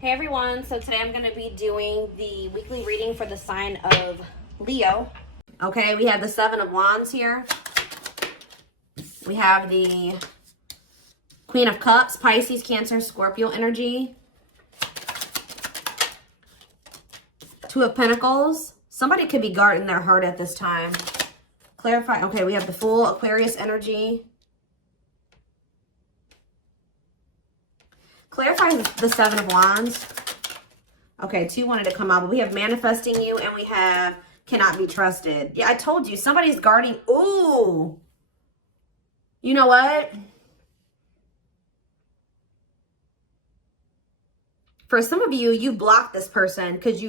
Hey everyone, so today I'm going to be doing the weekly reading for the sign of Leo. Okay, we have the Seven of Wands here. We have the Queen of Cups, Pisces, Cancer, Scorpio energy. Two of Pentacles. Somebody could be guarding their heart at this time. Clarify. Okay, we have the Fool, Aquarius energy. Clarify the Seven of Wands. Okay, two wanted to come out, but we have manifesting you and we have cannot be trusted. Yeah, I told you, somebody's guarding. Ooh. You know what? For some of you, you blocked this person because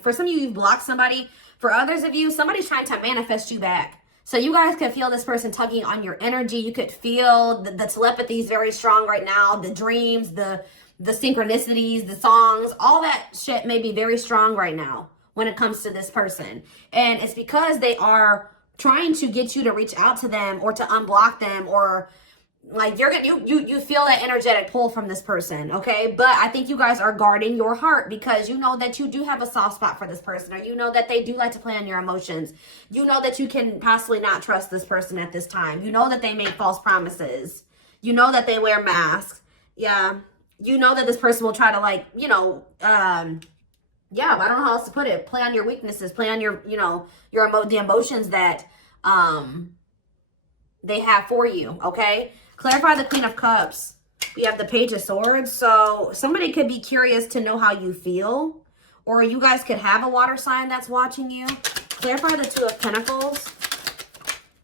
for some of you, you've blocked somebody. For others of you, somebody's trying to manifest you back. So you guys could feel this person tugging on your energy. You could feel the telepathy is very strong right now. The dreams, the synchronicities, the songs, all that shit may be very strong right now when it comes to this person. And it's because they are trying to get you to reach out to them or to unblock them, or like you feel that energetic pull from this person, okay? But I think you guys are guarding your heart because you know that you do have a soft spot for this person, or you know that they do like to play on your emotions. You know that you can possibly not trust this person at this time. You know that they make false promises. You know that they wear masks. Yeah. You know that this person will try to, like, I don't know how else to put it. Play on your weaknesses, play on your, the emotions that they have for you, okay? Clarify the Queen of Cups. We have the Page of Swords. So somebody could be curious to know how you feel, or you guys could have a water sign that's watching you. Clarify the Two of Pentacles.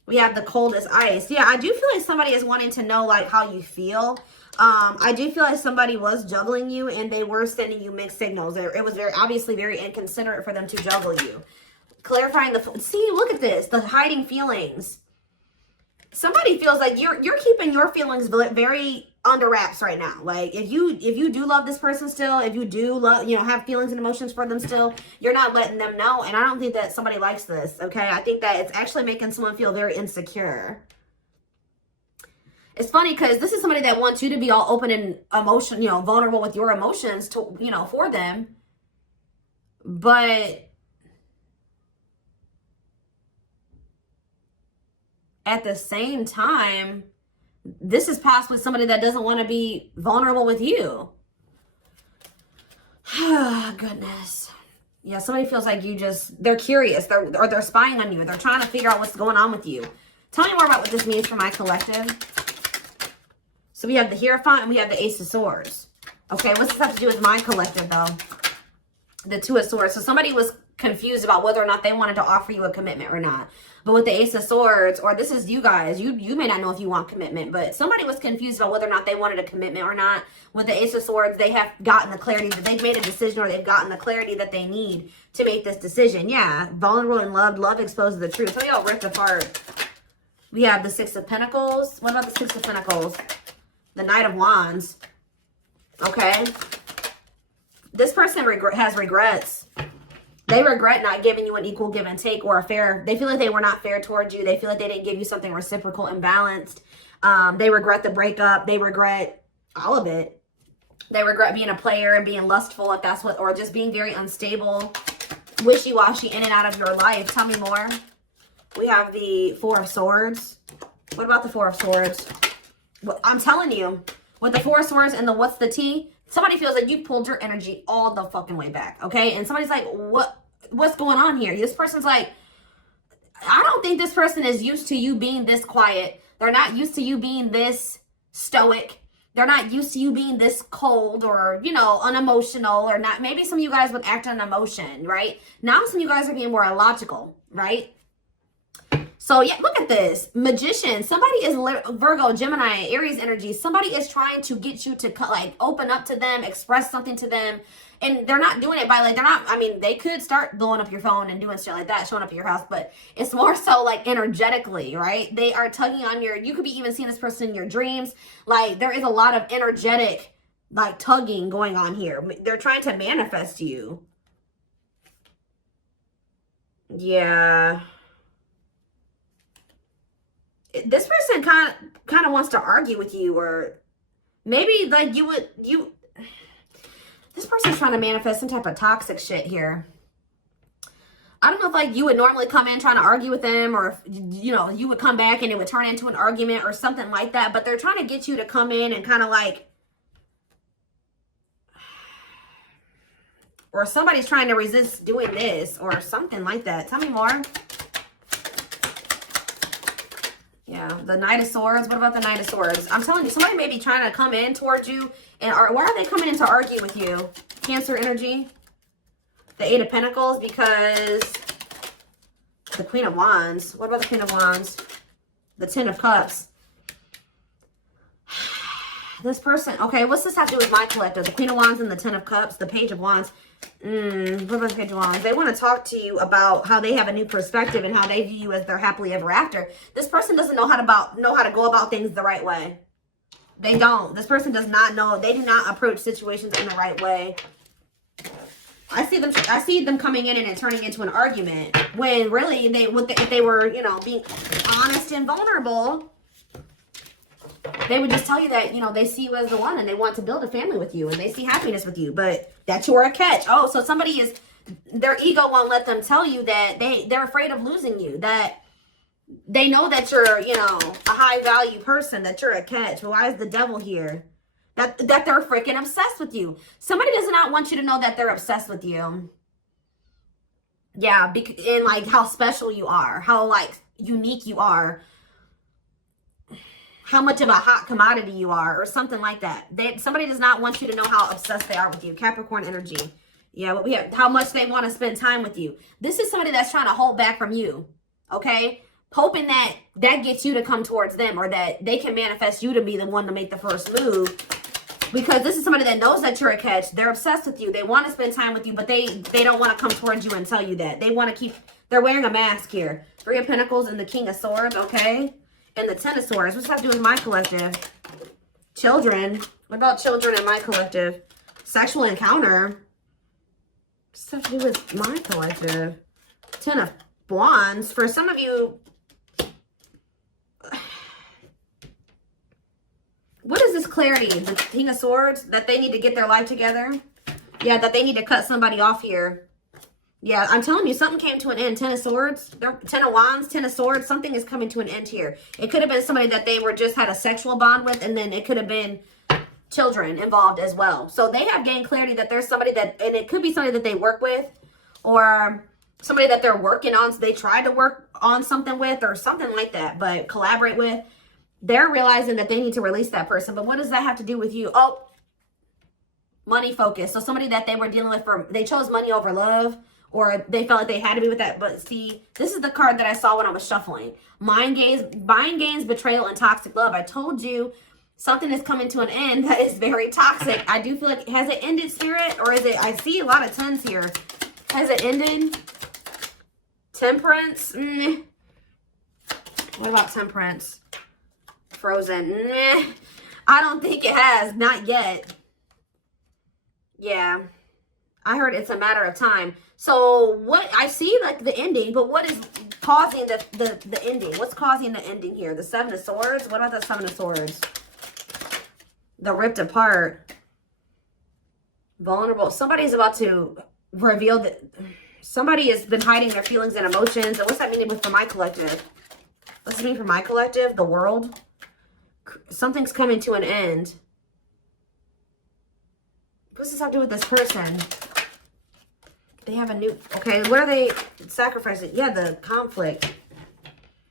We have the Cold as Ice. Yeah, I do feel like somebody is wanting to know, like, how you feel. I do feel like somebody was juggling you and they were sending you mixed signals. It was obviously very inconsiderate for them to juggle you. Clarifying see, look at this, the hiding feelings. Somebody feels like you're keeping your feelings very under wraps right now. Like, if you do love this person still, if you do love, have feelings and emotions for them still, you're not letting them know. And I don't think that somebody likes this, okay? I think that it's actually making someone feel very insecure. It's funny because this is somebody that wants you to be all open and vulnerable with your emotions to, for them. But at the same time, this is possibly somebody that doesn't want to be vulnerable with you. Goodness. Yeah, somebody feels like they're curious. They're spying on you. They're trying to figure out what's going on with you. Tell me more about what this means for my collective. So we have the Hierophant and we have the Ace of Swords. Okay, what's this have to do with my collective, though? The Two of Swords. So somebody was confused about whether or not they wanted to offer you a commitment or not. But with the Ace of Swords, or this is you guys, you may not know if you want commitment, but somebody was confused about whether or not they wanted a commitment or not. With the Ace of Swords, they have gotten the clarity that they've made a decision, or they've gotten the clarity that they need to make this decision. Yeah, vulnerable and loved. Love exposes the truth. Some of y'all ripped apart. We have the Six of Pentacles. What about the Six of Pentacles? The Knight of Wands. Okay. This person has regrets. They regret not giving you an equal give and take, or a fair. They feel like they were not fair towards you. They feel like they didn't give you something reciprocal and balanced. They regret the breakup. They regret all of it. They regret being a player and being lustful, if that's or just being very unstable, wishy-washy in and out of your life. Tell me more. We have the Four of Swords. What about the Four of Swords? Well, I'm telling you, with the Four of Swords and the what's the tea, somebody feels like you pulled your energy all the fucking way back, okay? And somebody's like, what's going on here? This person's like, I don't think this person is used to you being this quiet. They're not used to you being this stoic. They're not used to you being this cold or, unemotional, or not. Maybe some of you guys would act on emotion, right? Now some of you guys are being more illogical, right? So, yeah, look at this. Magician. Somebody is Virgo, Gemini, Aries energy. Somebody is trying to get you to, like, open up to them, express something to them. And they're not doing it by, like, they could start blowing up your phone and doing shit like that, showing up at your house. But it's more so, like, energetically, right? They are tugging on you could be even seeing this person in your dreams. Like, there is a lot of energetic, like, tugging going on here. They're trying to manifest you. Yeah. This person kind of wants to argue with you, or maybe like this person's trying to manifest some type of toxic shit here. I don't know if like you would normally come in trying to argue with them, or if, you know, you would come back and it would turn into an argument or something like that. But they're trying to get you to come in and kind of like, or somebody's trying to resist doing this or something like that. Tell me more. Yeah, the Knight of Swords. What about the Knight of Swords? I'm telling you, somebody may be trying to come in towards you. And why are they coming in to argue with you? Cancer energy. The Eight of Pentacles, because the Queen of Wands. What about the Queen of Wands? The Ten of Cups. This person, okay, what's this have to do with my collective? The Queen of Wands and the Ten of Cups, the Page of Wands. What about the Page of Wands? They want to talk to you about how they have a new perspective and how they view you as their happily ever after. This person doesn't know how to go about things the right way. They don't. This person does not know. They do not approach situations in the right way. I see them coming in and it turning into an argument when really if they were, you know, being honest and vulnerable, they would just tell you that, you know, they see you as the one and they want to build a family with you and they see happiness with you, but that you're a catch. Oh, so somebody is, their ego won't let them tell you that they're afraid of losing you, that they know that you're, you know, a high value person, that you're a catch. Well, why is the devil here? That they're freaking obsessed with you. Somebody does not want you to know that they're obsessed with you. Yeah, and like how special you are, how like unique you are, how much of a hot commodity you are, or something like that. Somebody does not want you to know how obsessed they are with you. Capricorn energy. Yeah, what we have, how much they want to spend time with you. This is somebody that's trying to hold back from you. Okay? Hoping that gets you to come towards them, or that they can manifest you to be the one to make the first move. Because this is somebody that knows that you're a catch. They're obsessed with you. They want to spend time with you, but they don't want to come towards you and tell you that. They want to keep, they're wearing a mask here. Three of Pentacles and the King of Swords, okay? And the Ten of Swords. What's that to do with my collective? Children. What about children in my collective? Sexual encounter. What's that to do with my collective? Ten of Wands. For some of you, what is this clarity? The King of Swords? That they need to get their life together? Yeah, that they need to cut somebody off here. Yeah, I'm telling you, something came to an end. Ten of Swords, Ten of Wands, Ten of Swords. Something is coming to an end here. It could have been somebody that they were just had a sexual bond with, and then it could have been children involved as well. So they have gained clarity that there's somebody that, and it could be somebody that they work with, or somebody that they're working on. So they tried to work on something with, or something like that, but collaborate with. They're realizing that they need to release that person. But what does that have to do with you? Oh, money focus. So somebody that they were dealing with, they chose money over love, or they felt like they had to be with that. But see, this is the card that I saw when I was shuffling. Mind games, betrayal, and toxic love. I told you something is coming to an end that is very toxic. I do feel like, has it ended, Spirit? Or is it, I see a lot of tens here. Has it ended? Temperance? What about Temperance? Frozen. I don't think it has. Not yet. Yeah. I heard it's a matter of time. So what I see, like the ending, but what is causing the ending? What's causing the ending here? The Seven of Swords? What about the Seven of Swords? The ripped apart. Vulnerable. Somebody's about to reveal that somebody has been hiding their feelings and emotions. And what's that meaning for my collective? What's it mean for my collective? The world? Something's coming to an end. What does this have to do with this person? They have a new... Okay, what are they sacrificing? Yeah, the conflict.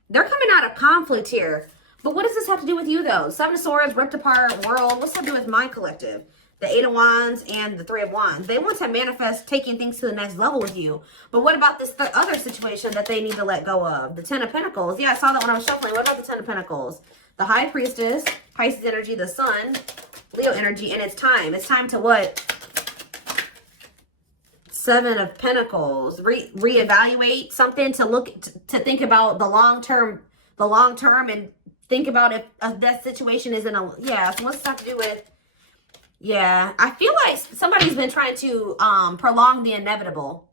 They're coming out of conflict here. But what does this have to do with you, though? Seven of Swords, ripped apart, world. What's that to do with my collective? The Eight of Wands and the Three of Wands. They want to manifest taking things to the next level with you. But what about this other situation that they need to let go of? The Ten of Pentacles. Yeah, I saw that when I was shuffling. What about the Ten of Pentacles? The High Priestess, Pisces energy, the Sun, Leo energy, and it's time. It's time to what? Seven of Pentacles. Reevaluate something, to look, to think about the long term, and think about if that situation is in a, yeah, so what's that to do with? Yeah, I feel like somebody's been trying to prolong the inevitable.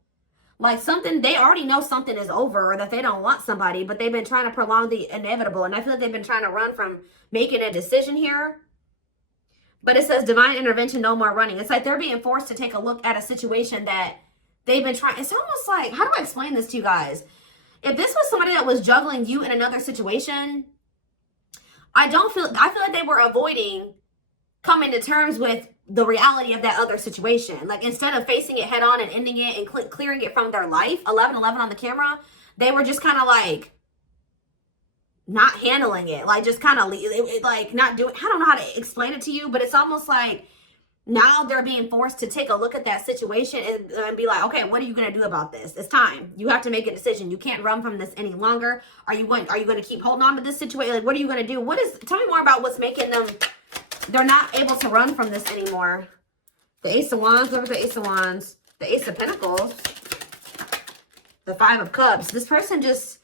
Like something, they already know something is over, or that they don't want somebody, but they've been trying to prolong the inevitable. And I feel like they've been trying to run from making a decision here. But it says divine intervention, no more running. It's like they're being forced to take a look at a situation that they've been trying. It's almost like, how do I explain this to you guys? If this was somebody that was juggling you in another situation, I feel like they were avoiding coming to terms with the reality of that other situation. Like, instead of facing it head on and ending it and clearing it from their life, 1111 on the camera, they were just kind of like not handling it, like just kind of like not doing, I don't know how to explain it to you, but it's almost like now they're being forced to take a look at that situation and be like, okay, what are you going to do about this? It's time. You have to make a decision. You can't run from this any longer. Are you going to keep holding on to this situation? Like, what are you going to do? Tell me more about what's making them, they're not able to run from this anymore. The Ace of Wands, look at the Ace of Wands, the Ace of Pentacles, the Five of Cups. This person just,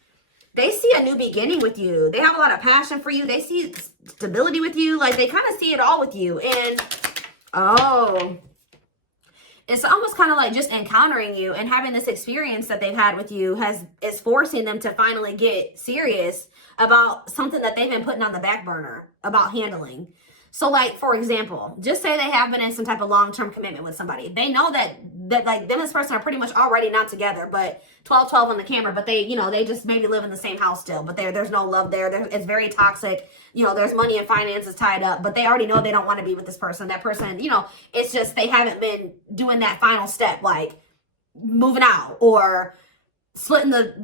they see a new beginning with you. They have a lot of passion for you. They see stability with you. Like, they kind of see it all with you. And, oh, it's almost kind of like just encountering you and having this experience that they've had with you is forcing them to finally get serious about something that they've been putting on the back burner about handling. So, like, for example, just say they have been in some type of long-term commitment with somebody. They know that like, them and this person are pretty much already not together, but 12-12 on the camera, but they, you know, they just maybe live in the same house still, but there's no love there. It's very toxic. You know, there's money and finances tied up, but they already know they don't want to be with this person. That person, you know, it's just they haven't been doing that final step, like moving out or splitting the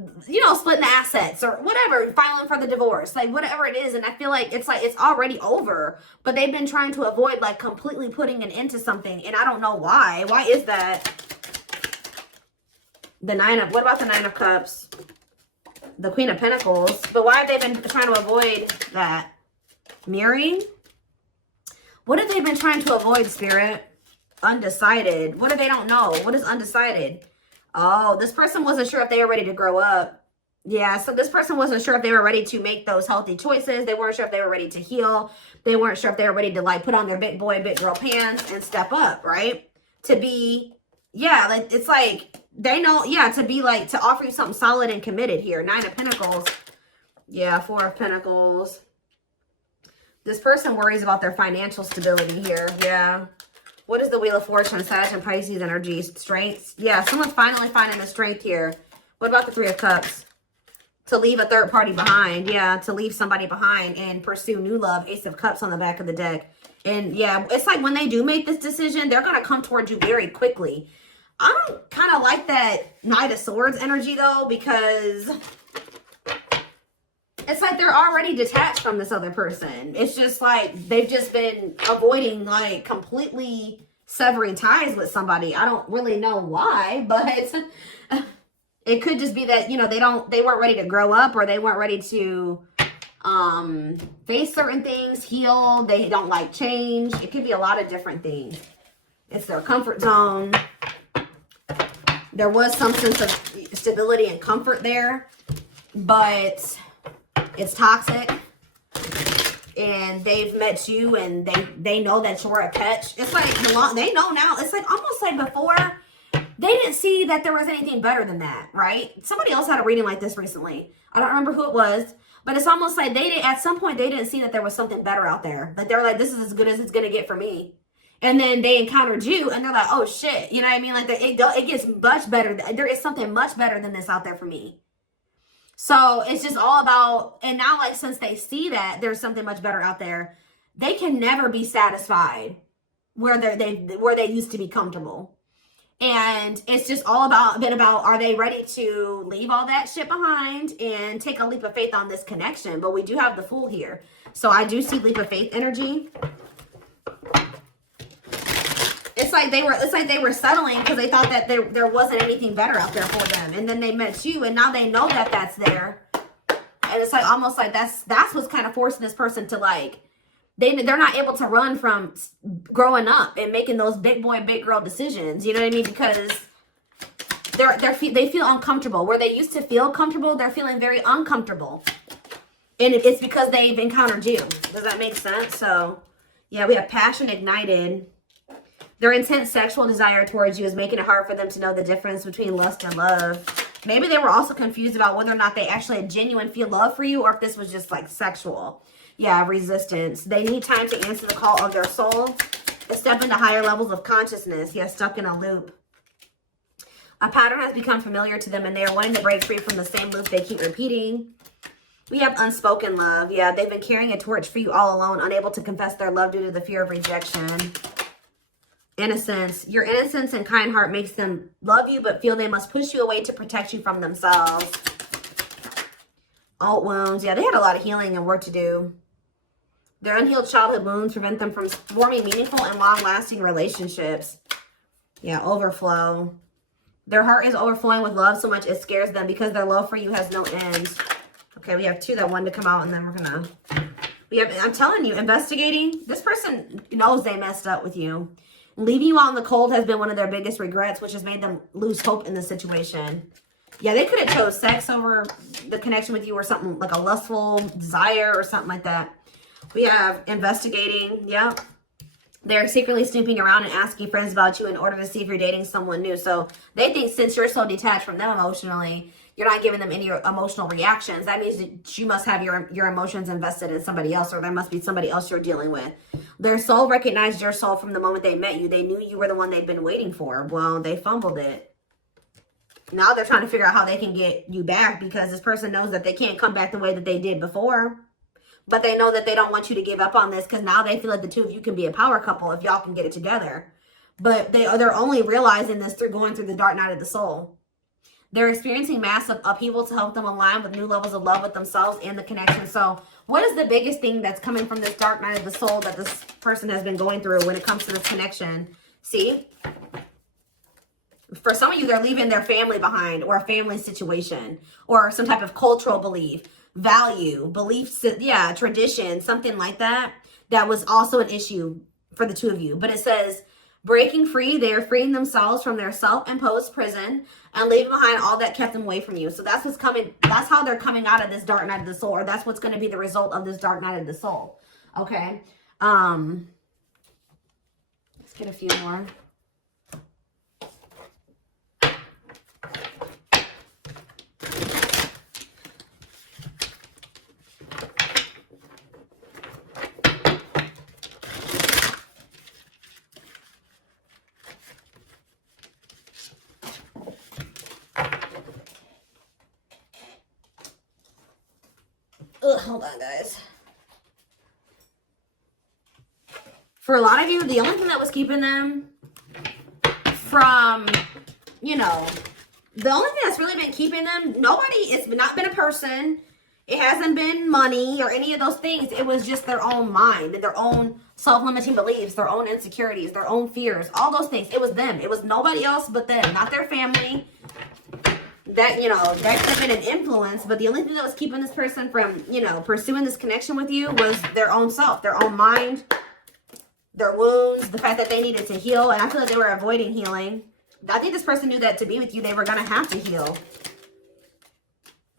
assets or whatever, filing for the divorce, like whatever it is. And I feel like it's already over, but they've been trying to avoid like completely putting an end to something. And I don't know why. Why is that? What about the Nine of Cups? The Queen of Pentacles. But why have they been trying to avoid that? Mirroring? What have they been trying to avoid, Spirit? Undecided. What if they don't know? What is undecided? Oh, this person wasn't sure if they were ready to grow up. Yeah, so this person wasn't sure if they were ready to make those healthy choices. They weren't sure if they were ready to heal. They weren't sure if they were ready to, like, put on their big boy, big girl pants and step up, right? To be, yeah, like, it's like, they know, yeah, to be, like, to offer you something solid and committed here. Nine of Pentacles. Yeah, Four of Pentacles. This person worries about their financial stability here. Yeah. What is the Wheel of Fortune? Sag and Pisces energy. Strength. Yeah, someone's finally finding the strength here. What about the Three of Cups? To leave a third party behind. Yeah, to leave somebody behind and pursue new love. Ace of Cups on the back of the deck. And yeah, it's like when they do make this decision, they're going to come towards you very quickly. I don't kind of like that Knight of Swords energy though, because it's like they're already detached from this other person. It's just like they've just been avoiding, like, completely severing ties with somebody. I don't really know why, but it could just be that, you know, they weren't ready to grow up, or they weren't ready to face certain things, heal. They don't like change. It could be a lot of different things. It's their comfort zone. There was some sense of stability and comfort there, but it's toxic, and they've met you, and they know that you're a catch. It's like they know now. It's like almost like before they didn't see that there was anything better than that, right? Somebody else had a reading like this recently. I don't remember who it was, but it's almost like at some point they didn't see that there was something better out there. Like they were like, this is as good as it's gonna get for me. And then they encountered you, and they're like, oh shit, you know what I mean? Like it gets much better. There is something much better than this out there for me. So it's just all about, and now, like, since they see that there's something much better out there, they can never be satisfied where they used to be comfortable. And it's just all about, are they ready to leave all that shit behind and take a leap of faith on this connection? But we do have the Fool here. So I do see leap of faith energy. It's like they were settling because they thought that there wasn't anything better out there for them. And then they met you, and now they know that that's there. And it's like almost like that's what's kind of forcing this person to, like, they're not able to run from growing up and making those big boy, big girl decisions. You know what I mean? Because they feel uncomfortable. Where they used to feel comfortable, they're feeling very uncomfortable. And it's because they've encountered you. Does that make sense? So, yeah, we have passion ignited. Their intense sexual desire towards you is making it hard for them to know the difference between lust and love. Maybe they were also confused about whether or not they actually had genuine feel love for you, or if this was just, like, sexual. Yeah, resistance. They need time to answer the call of their soul, to step into higher levels of consciousness. Yeah, stuck in a loop. A pattern has become familiar to them, and they are wanting to break free from the same loop they keep repeating. We have unspoken love. Yeah, they've been carrying a torch for you all alone, unable to confess their love due to the fear of rejection. Innocence. Your innocence and kind heart makes them love you, but feel they must push you away to protect you from themselves. Alt wounds. Yeah, they had a lot of healing and work to do. Their unhealed childhood wounds prevent them from forming meaningful and long-lasting relationships. Yeah, overflow. Their heart is overflowing with love so much it scares them because their love for you has no end. Okay, we have 2 that wanted to come out, and then we're gonna... I'm telling you, investigating. This person knows they messed up with you. Leaving you out in the cold has been one of their biggest regrets, which has made them lose hope in the situation. Yeah, they could have chose sex over the connection with you, or something like a lustful desire or something like that. We have investigating. Yeah. They're secretly snooping around and asking friends about you in order to see if you're dating someone new. So they think since you're so detached from them emotionally, you're not giving them any emotional reactions. That means that you must have your emotions invested in somebody else, or there must be somebody else you're dealing with. Their soul recognized your soul from the moment they met you. They knew you were the one they'd been waiting for. Well, they fumbled it. Now they're trying to figure out how they can get you back, because this person knows that they can't come back the way that they did before. But they know that they don't want you to give up on this, because now they feel like the 2 of you can be a power couple if y'all can get it together. But they're only realizing this through going through the dark night of the soul. They're experiencing massive upheaval to help them align with new levels of love with themselves and the connection. So what is the biggest thing that's coming from this dark night of the soul that this person has been going through when it comes to this connection? See? For some of you, they're leaving their family behind, or a family situation, or some type of cultural belief, value, beliefs, yeah, tradition, something like that. That was also an issue for the 2 of you. But it says, breaking free, they are freeing themselves from their self-imposed prison and leaving behind all that kept them away from you. So that's what's coming. That's how they're coming out of this dark night of the soul, or that's what's going to be the result of this dark night of the soul. Okay. Let's get a few more. Hold on, guys. For a lot of you, the only thing that was keeping them from, you know, the only thing that's really been keeping them, it's not been a person. It hasn't been money or any of those things. It was just their own mind and their own self-limiting beliefs, their own insecurities, their own fears, all those things. It was them. It was nobody else but them, not their family. That, you know, that could have been an influence, but the only thing that was keeping this person from, you know, pursuing this connection with you was their own self, their own mind, their wounds, the fact that they needed to heal. And I feel like they were avoiding healing. I think this person knew that to be with you, they were going to have to heal.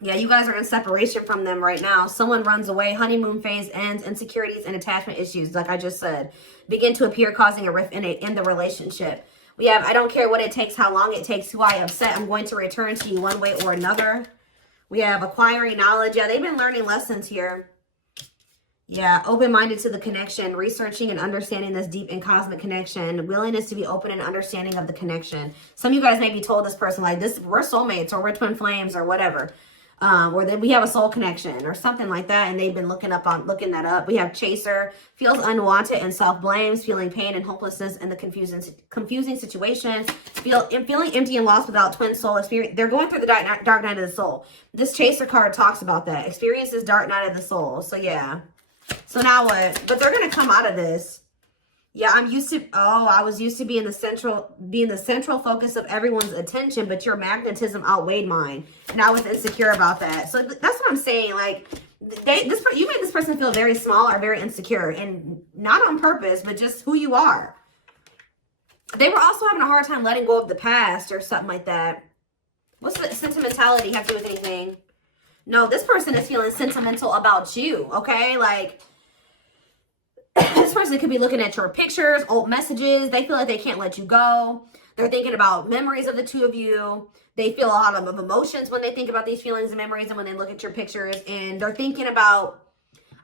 Yeah, you guys are in separation from them right now. Someone runs away, honeymoon phase ends, insecurities and attachment issues, like I just said, begin to appear, causing a rift in the relationship. We have, I don't care what it takes, how long it takes, who I upset, I'm going to return to you one way or another. We have acquiring knowledge. Yeah, they've been learning lessons here. Yeah, open-minded to the connection, researching and understanding this deep and cosmic connection, willingness to be open and understanding of the connection. Some of you guys maybe told this person, like, this, we're soulmates, or we're twin flames, or whatever. Or that we have a soul connection or something like that, and they've been looking that up. We have chaser, feels unwanted and self-blames, feeling pain and hopelessness in the confusing situations, feeling empty and lost without twin soul experience. They're going through the dark night of the soul. This chaser card talks about that. Experiences dark night of the soul. So yeah. So now what? But they're gonna come out of this. Yeah, I was used to being the central focus of everyone's attention, but your magnetism outweighed mine, and I was insecure about that. So that's what I'm saying. Like, you made this person feel very small or very insecure, and not on purpose, but just who you are. They were also having a hard time letting go of the past or something like that. What's the sentimentality have to do with anything? No, this person is feeling sentimental about you. Okay, like. This person could be looking at your pictures, old messages. They feel like they can't let you go. They're thinking about memories of the 2 of you. They feel a lot of emotions when they think about these feelings and memories and when they look at your pictures. And they're thinking about,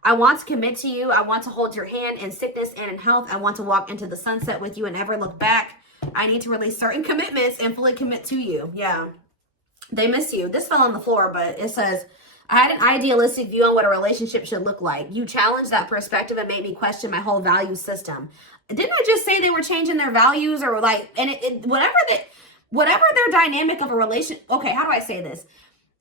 I want to commit to you. I want to hold your hand in sickness and in health. I want to walk into the sunset with you and never look back. I need to release certain commitments and fully commit to you. Yeah. They miss you. This fell on the floor, but it says, I had an idealistic view on what a relationship should look like. You challenged that perspective and made me question my whole value system. Didn't I just say they were changing their values or like, and whatever their dynamic of a relation. Okay, how do I say this?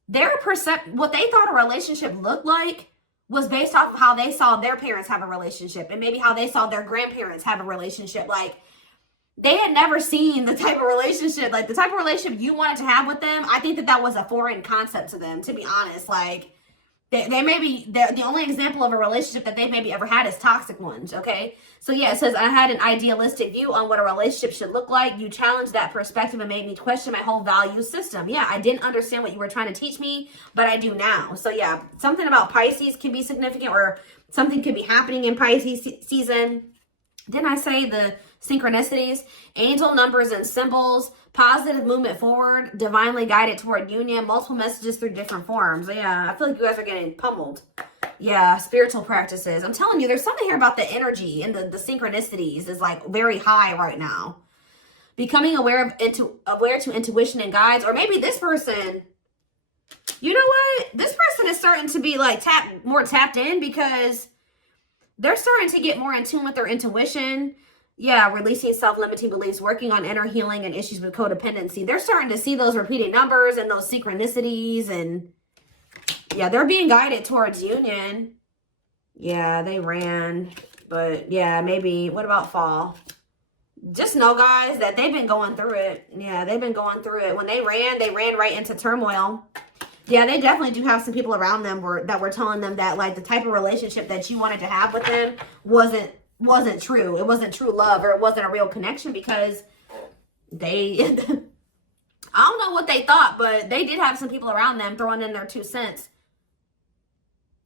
What they thought a relationship looked like was based off of how they saw their parents have a relationship and maybe how they saw their grandparents have a relationship. Like, they had never seen the type of relationship, like the type of relationship you wanted to have with them. I think that was a foreign concept to them, to be honest. Like, they may be, the only example of a relationship that they've maybe ever had is toxic ones, okay? So yeah, it says, I had an idealistic view on what a relationship should look like. You challenged that perspective and made me question my whole value system. Yeah, I didn't understand what you were trying to teach me, but I do now. So yeah, something about Pisces can be significant, or something could be happening in Pisces season. Didn't I say the synchronicities? Angel numbers and symbols, positive movement forward, divinely guided toward union, multiple messages through different forms. Yeah, I feel like you guys are getting pummeled. Yeah, spiritual practices. I'm telling you, there's something here about the energy and the synchronicities is like very high right now. Becoming aware to intuition and guides, or maybe this person, you know what? This person is starting to be like more tapped in, because they're starting to get more in tune with their intuition. Yeah, releasing self-limiting beliefs, working on inner healing and issues with codependency. They're starting to see those repeating numbers and those synchronicities, and yeah, they're being guided towards union. Yeah, they ran, but yeah, maybe, what about fall? Just know, guys, that they've been going through it. Yeah, they've been going through it. When they ran right into turmoil. Yeah, they definitely do have some people around them that were telling them that, like, the type of relationship that you wanted to have with them wasn't true. It wasn't true love, or it wasn't a real connection, because they, I don't know what they thought, but they did have some people around them throwing in their 2 cents.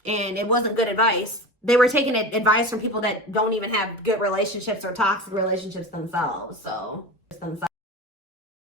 And it wasn't good advice. They were taking advice from people that don't even have good relationships or toxic relationships themselves. So,